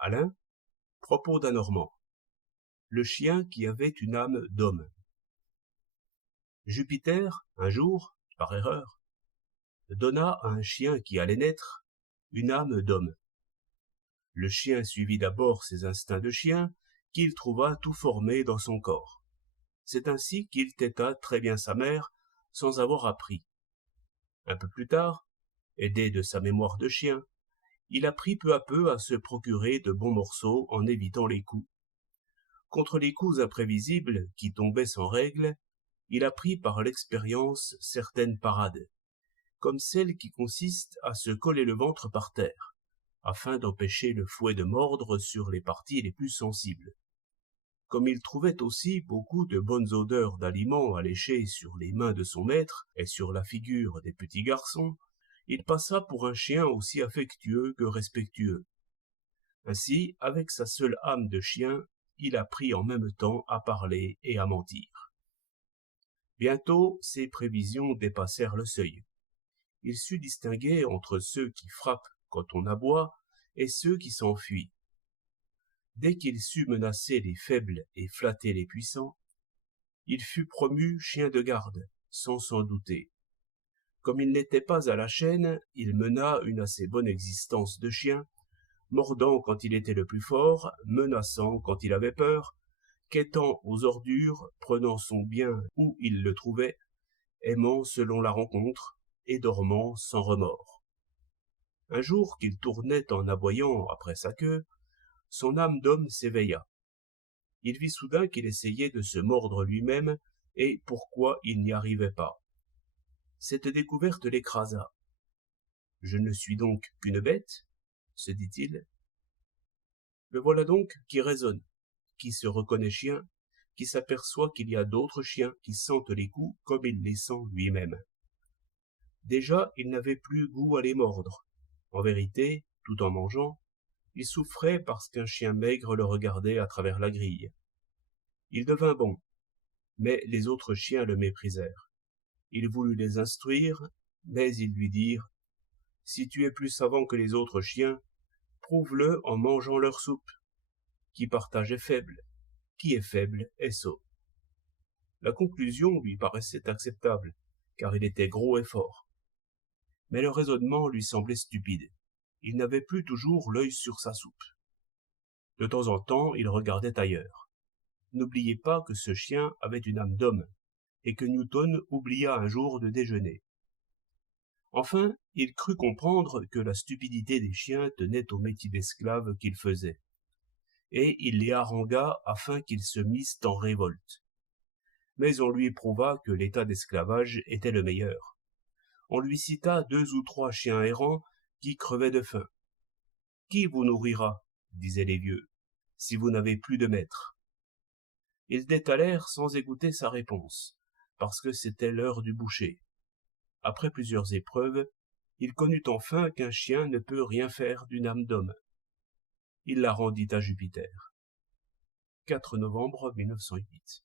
Alain, propos d'un Normand. Le chien qui avait une âme d'homme. Jupiter, un jour, par erreur, donna à un chien qui allait naître une âme d'homme. Le chien suivit d'abord ses instincts de chien, qu'il trouva tout formés dans son corps. C'est ainsi qu'il têta très bien sa mère, sans avoir appris. Un peu plus tard, aidé de sa mémoire de chien, il apprit peu à peu à se procurer de bons morceaux en évitant les coups. Contre les coups imprévisibles qui tombaient sans règle, il apprit par l'expérience certaines parades, comme celle qui consiste à se coller le ventre par terre, afin d'empêcher le fouet de mordre sur les parties les plus sensibles. Comme il trouvait aussi beaucoup de bonnes odeurs d'aliments à lécher sur les mains de son maître et sur la figure des petits garçons, il passa pour un chien aussi affectueux que respectueux. Ainsi, avec sa seule âme de chien, il apprit en même temps à parler et à mentir. Bientôt, ses prévisions dépassèrent le seuil. Il sut distinguer entre ceux qui frappent quand on aboie et ceux qui s'enfuient. Dès qu'il sut menacer les faibles et flatter les puissants, il fut promu chien de garde, sans s'en douter. Comme il n'était pas à la chaîne, il mena une assez bonne existence de chien, mordant quand il était le plus fort, menaçant quand il avait peur, quêtant aux ordures, prenant son bien où il le trouvait, aimant selon la rencontre et dormant sans remords. Un jour qu'il tournait en aboyant après sa queue, son âme d'homme s'éveilla. Il vit soudain qu'il essayait de se mordre lui-même, et pourquoi il n'y arrivait pas. Cette découverte l'écrasa. « Je ne suis donc qu'une bête ?» se dit-il. Le voilà donc qui raisonne, qui se reconnaît chien, qui s'aperçoit qu'il y a d'autres chiens qui sentent les coups comme il les sent lui-même. Déjà, il n'avait plus goût à les mordre. En vérité, tout en mangeant, il souffrait parce qu'un chien maigre le regardait à travers la grille. Il devint bon, mais les autres chiens le méprisèrent. Il voulut les instruire, mais ils lui dirent « Si tu es plus savant que les autres chiens, prouve-le en mangeant leur soupe. Qui partage est faible, qui est faible est sot. » La conclusion lui paraissait acceptable, car il était gros et fort. Mais le raisonnement lui semblait stupide. Il n'avait plus toujours l'œil sur sa soupe. De temps en temps, il regardait ailleurs. N'oubliez pas que ce chien avait une âme d'homme, et que Newton oublia un jour de déjeuner. Enfin, il crut comprendre que la stupidité des chiens tenait au métier d'esclave qu'ils faisaient, et il les harangua afin qu'ils se missent en révolte. Mais on lui prouva que l'état d'esclavage était le meilleur. On lui cita 2 ou 3 chiens errants qui crevaient de faim. « Qui vous nourrira, disaient les vieux, si vous n'avez plus de maître ?» Ils détalèrent sans écouter sa réponse, parce que c'était l'heure du boucher. Après plusieurs épreuves, il connut enfin qu'un chien ne peut rien faire d'une âme d'homme. Il la rendit à Jupiter. 4 novembre 1908.